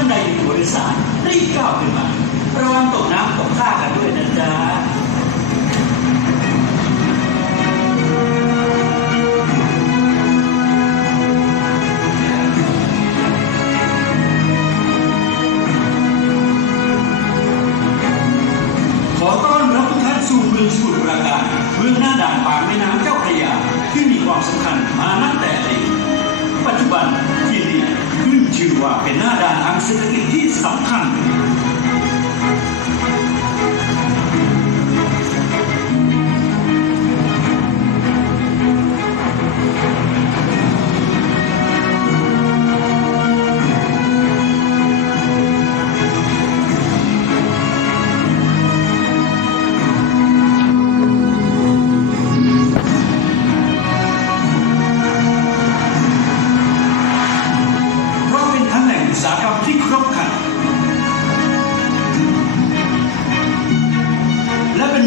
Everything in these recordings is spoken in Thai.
านใดอยู่บริษัทรีบก้าวขึ้นมาระวังตกน้ำตกท่ากัน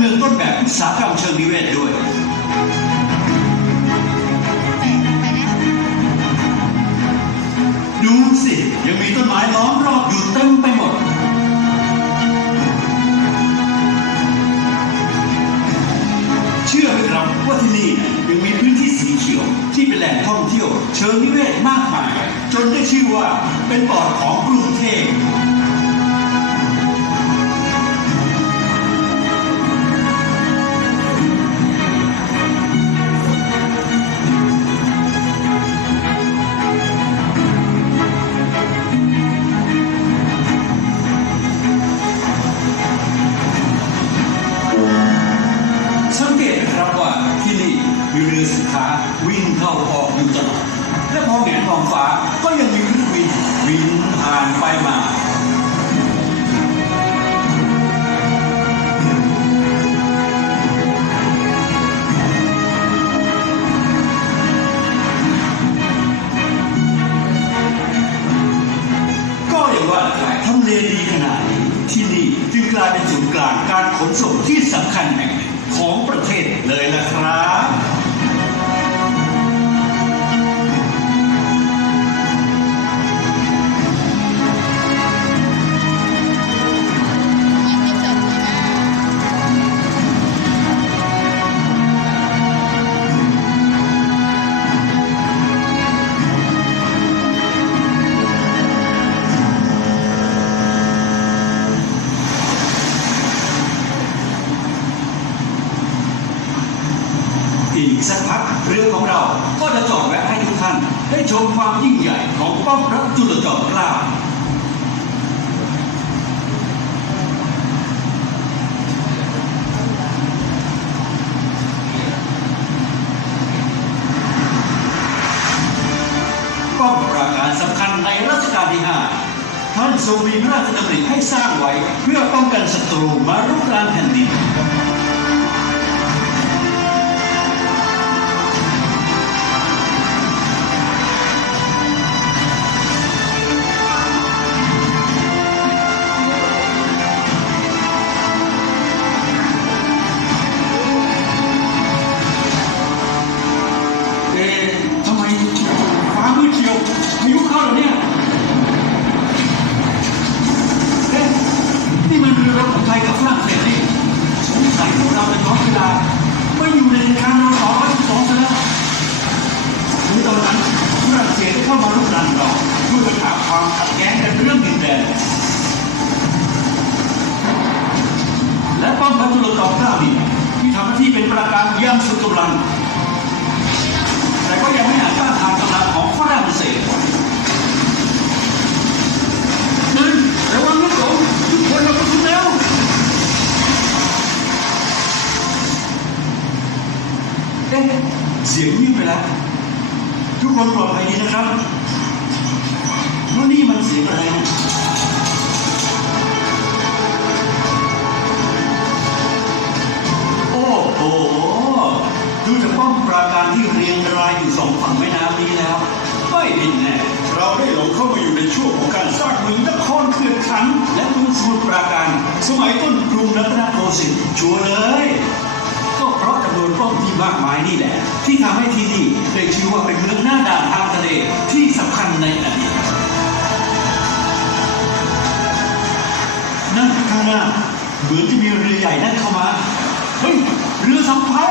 มืองต้นแบบอุตสาหกรรมเชิงนิเวศด้วยดูสิยังมีต้นไม้ล้อมรอบอยู่เต็มไปหมด เชื่อไหมครับว่าที่นี่ยังมีพื้นที่สีเขียวที่เป็นแหล่งท่องเที่ยว เชิงนิเวศมากมาย จนได้ชื่อว่าเป็นปอดของกรุงเทพ ลางการขนส่งที่สำคัญแห่งหนึ่งของประเทศเลยล่ะครับ ท่านทรงมีพระราชดำริให้สร้างไว้ เพื่อป้องกันศัตรูมารุกรานแผ่นดิน มพระจุลจอมเกล้านี่ที่ทำหน้าที่เป็นประการย่ำสุดกำลัง แต่ก็ยังไม่อาจต้านทานกำลังของฝรั่งเศสนึ่งระวังลูกหลงทุกคนเราก็ถึงแล้วเอ๊ะเสียงเงียบไปแล้ว ทุกคนปลอดภัยดีนะครับแล้วนี่มันเสียงอะไร เราได้หลงเข้ามาอยู่ในช่วงของการสร้างเมืองนครเขื่อนขัน และเมืองสมุทรปราการ สมัยต้นกรุงรัตนโกสินทร์ชัวเลย ก็เพราะจำนวนป้องที่มากมายนี่แหละ ที่ทำให้ที่นี่ได้ชื่อว่าเป็นเมืองหน้าด่านทางทะเลที่สำคัญในอดีตนั่นข้างหน้าเหมือนจะมีเรือใหญ่นั่นเข้ามา เฮ้ย เรือสำเภา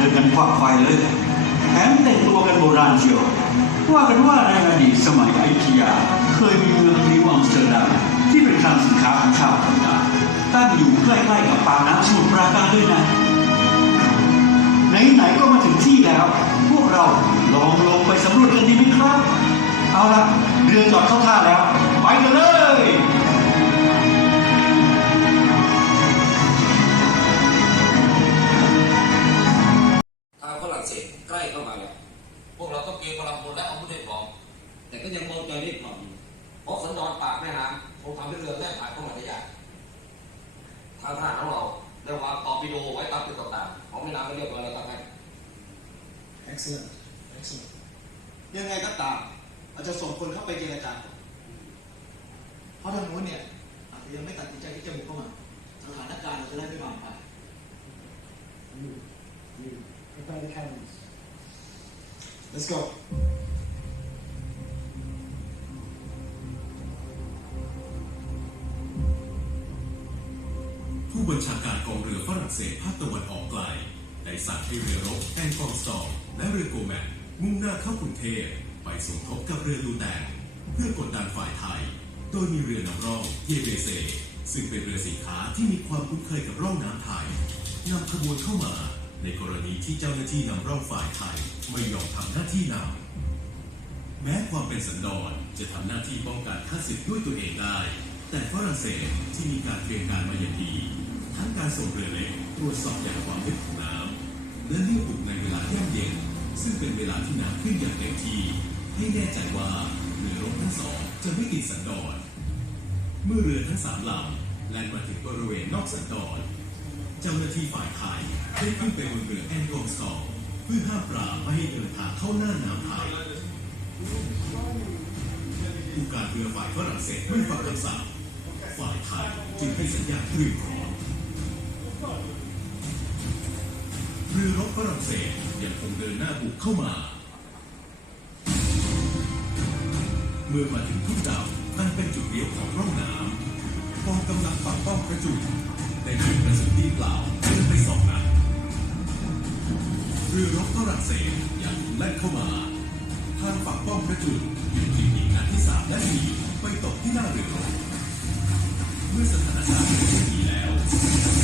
เดินกันควักไฟเลยแถมแต่งตัวกันโบราณเชียวว่ากันว่าในอดีตสมัยอยุธยา เคยมีเมืองนิวอัมสเตอร์ดัมที่เป็นคลังสินค้าของชาวต่างๆตั้งอยู่ใกล้ๆกับปากน้ำสมุทรปราการด้วยนะไหนๆก็มาถึงที่ excellent excellent ยังไงก็ตาม อาจจะส่งคนเข้าไปเจรจาเพราะทางโน้นเนี่ยอาจจะยังไม่ตัดสินใจที่จะบุกเข้ามาสถานการณ์เราจะได้ไม่บานปลาย You, you, prepare the cannons. let's go ผู้บัญชาการกองเรือฝรั่งเศสภาคตะวันออกไกล ได้สั่งให้เรือรบแองกองสตองและเรือโกแมนมุ่งหน้าเข้ากรุงเทพไปสมทบกับเรือลูแตงเพื่อกดดันฝ่ายไทย โดยมีเรือนำร่องเยเบเซซึ่งเป็นเรือสินค้าที่มีความคุ้นเคยกับร่องน้ำไทยนำขบวนเข้ามา ในกรณีที่เจ้าหน้าที่นำร่องฝ่ายไทยไม่ยอมทำหน้าที่นำแม้ความเป็นสันดอนจะทำหน้าที่ป้องกันข้าศึกด้วยตัวเองได้ แต่ฝรั่งเศสที่มีการเตรียมการมาอย่างดี ทั้งการส่งเรือเล็กตรวจสอบอย่างความลึกของ และเลี้ยวบุกในเวลาย่ำเย็น ซึ่งเป็นเวลาที่น้ำขึ้นอย่างเต็มที่ ให้แน่ใจว่าเรือรบทั้งสองจะไม่ติดสันดอน เมื่อเรือทั้งสามลำแล่นมาถึงบริเวณนอกสันดอน เจ้าหน้าที่ฝ่ายไทยได้ขึ้นไปบนเรือแอนโกงสตองเพื่อห้ามปราไม่ให้เดินทางเข้าหน้าน้ำไทยผู้การเรือฝ่ายฝรั่งเศสไม่ฟังคำสั่งฝ่ายไทยจึงให้สัญญาณเตือนพร้อ รือรบฝรั่งเศสยังคงเดินหน้าบุกเข้ามา เมื่อมาถึงทุ่งดำนั่นเป็นจุดเลี้ยวของร่องน้ำกองกำลังปักป้อมกระจุยได้ยิงกระสุนตีเปล่าเดินไปสองนัดเรือรบฝรั่งเศสยังแล่นเข้ามาทางปักป้อมกระจุยหยุดยิงอีกนัดที่สามและสี่ไปตกที่หน้าเรือรบเมื่อสถานการณ์เป็นเช่นนี้แล้ว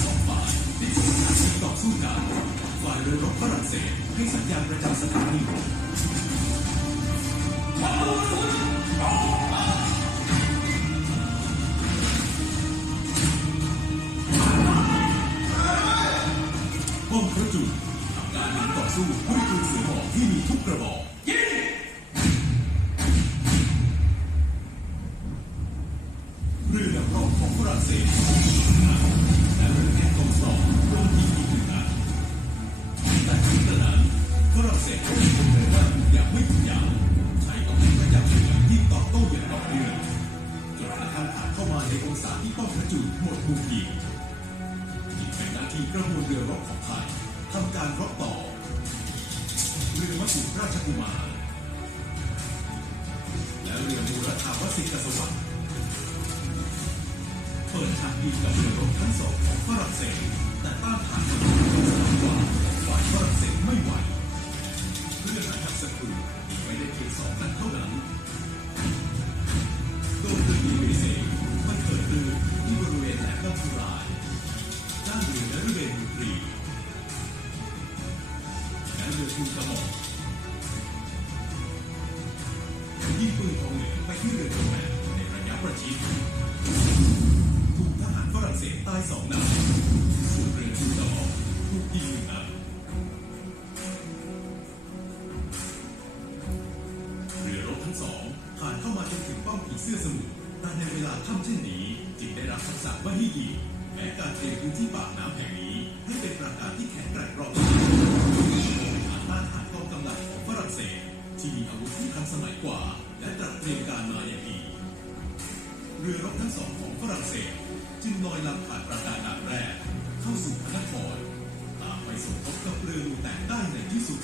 สองฝ่ายได้ส่งทหารต่อสู้กัน ฝ่ายเรือรบฝรั่งเศสให้สัญญาณประจำสถานี การรบต่อเรือมัสสุราชกุมารและเรือมูรธาวสิกสวัสดิ์เปิดฉากยิงกับเรือรบทั้งสองของฝรั่งเศสแต่ต้านทานกำลังของสนามกว่าฝ่ายฝรั่งเศสไม่ไหว สองผ่านเข้ามาจนถึงป้อมผีเสื้อสมุทรแต่ในเวลาค่ำเช่นนี้ จึงได้รับคำสั่งว่าให้ยิงแม้การเตรียมพื้นที่ปากน้ำแห่งนี้ ให้เป็นประการที่แข็งแกร่งรอบด้านอาจต้านทานกองกำลังของฝรั่งเศส ที่มีอาวุธที่ทันสมัยกว่า และตระเตรียมการมาอย่างดีเรือรบทั้งสองของฝรั่งเศส จึงลอยลำผ่านประการด่านแรก เข้าสู่พระนครตามไปสมทบกับเรือรูแตกได้ในที่สุด